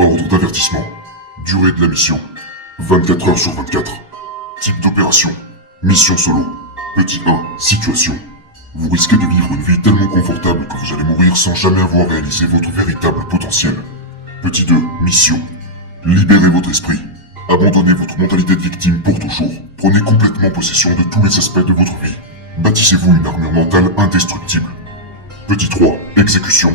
Ordre d'avertissement. Durée de la mission. 24 heures sur 24. Type d'opération. Mission solo. Petit 1. Situation. Vous risquez de vivre une vie tellement confortable que vous allez mourir sans jamais avoir réalisé votre véritable potentiel. Petit 2. Mission. Libérez votre esprit. Abandonnez votre mentalité de victime pour toujours. Prenez complètement possession de tous les aspects de votre vie. Bâtissez-vous une armure mentale indestructible. Petit 3. Exécution.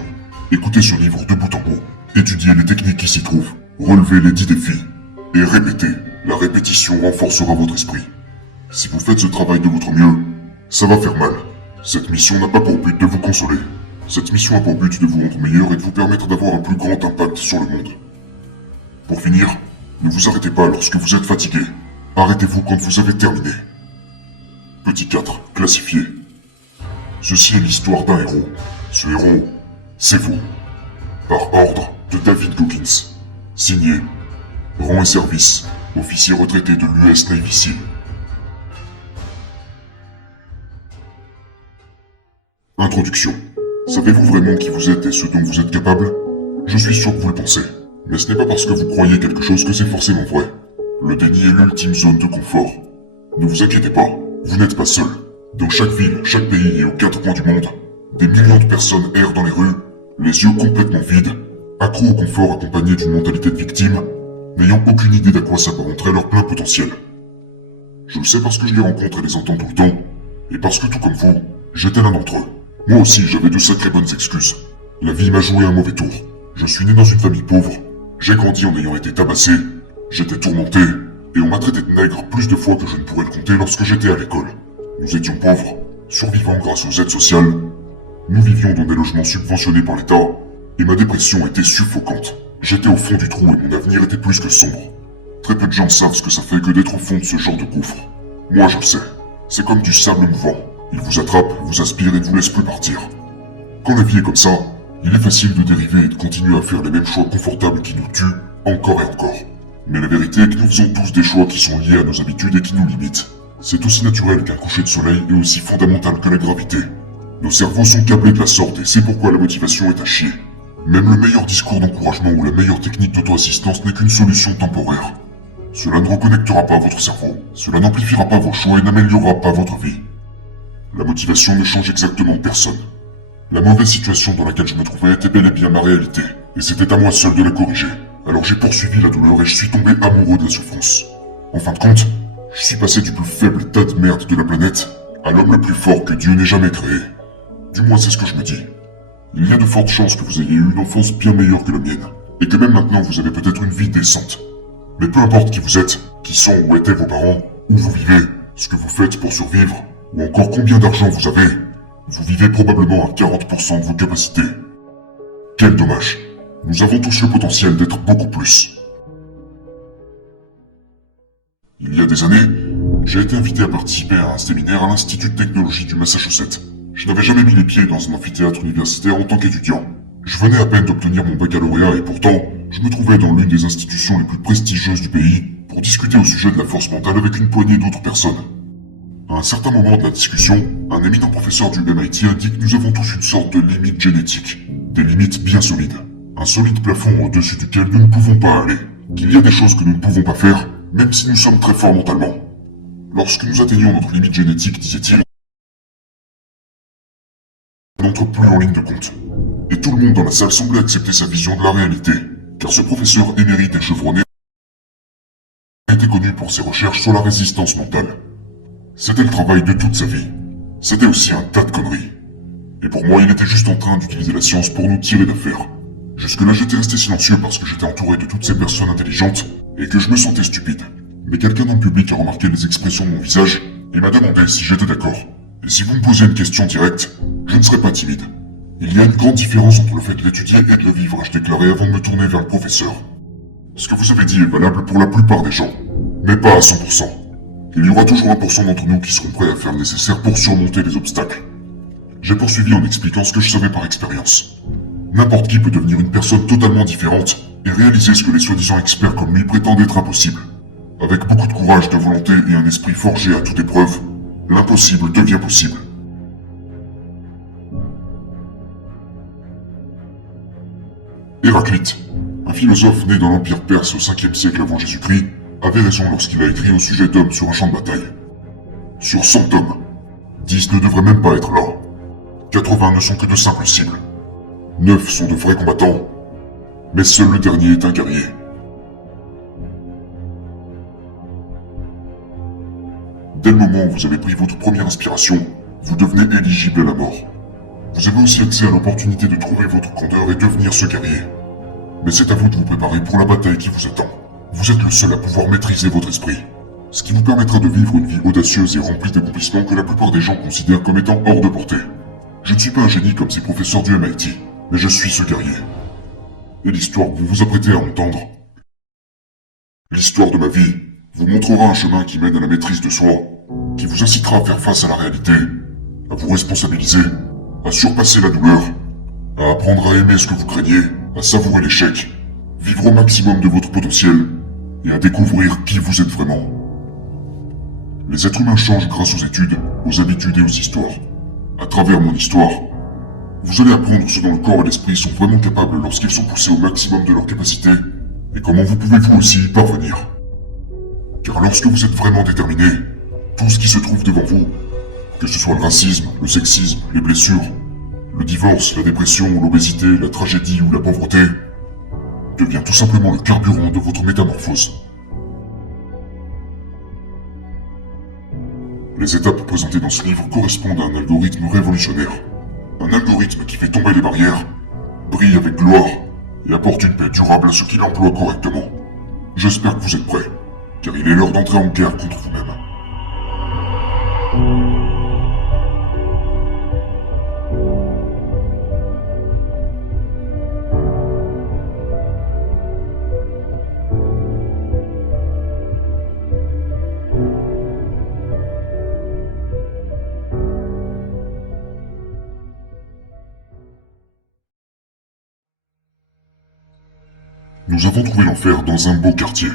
Écoutez ce livre de bout en bout. Étudiez les techniques qui s'y trouvent. Relevez les 10 défis. Et répétez. La répétition renforcera votre esprit. Si vous faites ce travail de votre mieux, ça va faire mal. Cette mission n'a pas pour but de vous consoler. Cette mission a pour but de vous rendre meilleur et de vous permettre d'avoir un plus grand impact sur le monde. Pour finir, ne vous arrêtez pas lorsque vous êtes fatigué. Arrêtez-vous quand vous avez terminé. Petit 4. Classifié. Ceci est l'histoire d'un héros. Ce héros, c'est vous. Par ordre de David Goggins. Signé. Rang et service. Officier retraité de l'US Navy SEAL. Introduction. Savez-vous vraiment qui vous êtes et ce dont vous êtes capable? Je suis sûr que vous le pensez. Mais ce n'est pas parce que vous croyez quelque chose que c'est forcément vrai. Le déni est l'ultime zone de confort. Ne vous inquiétez pas, vous n'êtes pas seul. Dans chaque ville, chaque pays et aux 4 coins du monde, des millions de personnes errent dans les rues, les yeux complètement vides, accros au confort accompagnés d'une mentalité de victime, n'ayant aucune idée d'à quoi s'apparenterait leur plein potentiel. Je le sais parce que je les rencontre et les entends tout le temps, et parce que tout comme vous, j'étais l'un d'entre eux. Moi aussi, j'avais de sacrées bonnes excuses. La vie m'a joué un mauvais tour. Je suis né dans une famille pauvre. J'ai grandi en ayant été tabassé. J'étais tourmenté. Et on m'a traité de nègre plus de fois que je ne pourrais le compter lorsque j'étais à l'école. Nous étions pauvres, survivants grâce aux aides sociales. Nous vivions dans des logements subventionnés par l'État. Et ma dépression était suffocante. J'étais au fond du trou et mon avenir était plus que sombre. Très peu de gens savent ce que ça fait que d'être au fond de ce genre de gouffre. Moi, je le sais. C'est comme du sable mouvant. Il vous attrape, vous aspire et ne vous laisse plus partir. Quand la vie est comme ça, il est facile de dériver et de continuer à faire les mêmes choix confortables qui nous tuent, encore et encore. Mais la vérité est que nous faisons tous des choix qui sont liés à nos habitudes et qui nous limitent. C'est aussi naturel qu'un coucher de soleil et aussi fondamental que la gravité. Nos cerveaux sont câblés de la sorte et c'est pourquoi la motivation est à chier. Même le meilleur discours d'encouragement ou la meilleure technique d'auto-assistance n'est qu'une solution temporaire. Cela ne reconnectera pas votre cerveau, cela n'amplifiera pas vos choix et n'améliorera pas votre vie. La motivation ne change exactement personne. La mauvaise situation dans laquelle je me trouvais était bel et bien ma réalité, et c'était à moi seul de la corriger. Alors j'ai poursuivi la douleur et je suis tombé amoureux de la souffrance. En fin de compte, je suis passé du plus faible tas de merde de la planète à l'homme le plus fort que Dieu n'ait jamais créé. Du moins c'est ce que je me dis. Il y a de fortes chances que vous ayez eu une enfance bien meilleure que la mienne, et que même maintenant vous avez peut-être une vie décente. Mais peu importe qui vous êtes, qui sont ou étaient vos parents, où vous vivez, ce que vous faites pour survivre, ou encore combien d'argent vous avez, vous vivez probablement à 40% de vos capacités. Quel dommage. Nous avons tous le potentiel d'être beaucoup plus. Il y a des années, j'ai été invité à participer à un séminaire à l'Institut de technologie du Massachusetts. Je n'avais jamais mis les pieds dans un amphithéâtre universitaire en tant qu'étudiant. Je venais à peine d'obtenir mon baccalauréat et pourtant, je me trouvais dans l'une des institutions les plus prestigieuses du pays pour discuter au sujet de la force mentale avec une poignée d'autres personnes. À un certain moment de la discussion, un éminent professeur du MIT a dit que nous avons tous une sorte de limite génétique. Des limites bien solides. Un solide plafond au-dessus duquel nous ne pouvons pas aller. Qu'il y a des choses que nous ne pouvons pas faire, même si nous sommes très forts mentalement. Lorsque nous atteignons notre limite génétique, disait-il, on n'entre plus en ligne de compte. Et tout le monde dans la salle semblait accepter sa vision de la réalité, car ce professeur émérite et chevronné était connu pour ses recherches sur la résistance mentale. C'était le travail de toute sa vie. C'était aussi un tas de conneries. Et pour moi, il était juste en train d'utiliser la science pour nous tirer d'affaire. Jusque-là, j'étais resté silencieux parce que j'étais entouré de toutes ces personnes intelligentes et que je me sentais stupide. Mais quelqu'un dans le public a remarqué les expressions de mon visage et m'a demandé si j'étais d'accord. Et si vous me posez une question directe, je ne serai pas timide. Il y a une grande différence entre le fait de l'étudier et de le vivre, ai-je déclaré avant de me tourner vers le professeur. Ce que vous avez dit est valable pour la plupart des gens, mais pas à 100%. Il y aura toujours 1% d'entre nous qui seront prêts à faire le nécessaire pour surmonter les obstacles. J'ai poursuivi en expliquant ce que je savais par expérience. N'importe qui peut devenir une personne totalement différente et réaliser ce que les soi-disant experts comme lui prétendent être impossible. Avec beaucoup de courage, de volonté et un esprit forgé à toute épreuve, l'impossible devient possible. Héraclite, un philosophe né dans l'Empire perse au 5e siècle avant Jésus-Christ avait raison lorsqu'il a écrit au sujet d'hommes sur un champ de bataille. Sur 100 hommes, 10 ne devraient même pas être là. 80 ne sont que de simples cibles. 9 sont de vrais combattants, mais seul le dernier est un guerrier. Dès le moment où vous avez pris votre première inspiration, vous devenez éligible à la mort. Vous avez aussi accès à l'opportunité de trouver votre grandeur et devenir ce guerrier. Mais c'est à vous de vous préparer pour la bataille qui vous attend. Vous êtes le seul à pouvoir maîtriser votre esprit, ce qui vous permettra de vivre une vie audacieuse et remplie d'accomplissements que la plupart des gens considèrent comme étant hors de portée. Je ne suis pas un génie comme ces professeurs du MIT, mais je suis ce guerrier. Et l'histoire que vous vous apprêtez à entendre, l'histoire de ma vie, vous montrera un chemin qui mène à la maîtrise de soi, qui vous incitera à faire face à la réalité, à vous responsabiliser, à surpasser la douleur, à apprendre à aimer ce que vous craignez, à savourer l'échec, vivre au maximum de votre potentiel, et à découvrir qui vous êtes vraiment. Les êtres humains changent grâce aux études, aux habitudes et aux histoires. À travers mon histoire, vous allez apprendre ce dont le corps et l'esprit sont vraiment capables lorsqu'ils sont poussés au maximum de leur capacité, et comment vous pouvez vous aussi y parvenir. Car lorsque vous êtes vraiment déterminé, tout ce qui se trouve devant vous, que ce soit le racisme, le sexisme, les blessures, le divorce, la dépression, l'obésité, la tragédie ou la pauvreté, devient tout simplement le carburant de votre métamorphose. Les étapes présentées dans ce livre correspondent à un algorithme révolutionnaire. Un algorithme qui fait tomber les barrières, brille avec gloire et apporte une paix durable à ceux qui l'emploient correctement. J'espère que vous êtes prêts, car il est l'heure d'entrer en guerre contre vous-même. Nous avons trouvé l'enfer dans un beau quartier.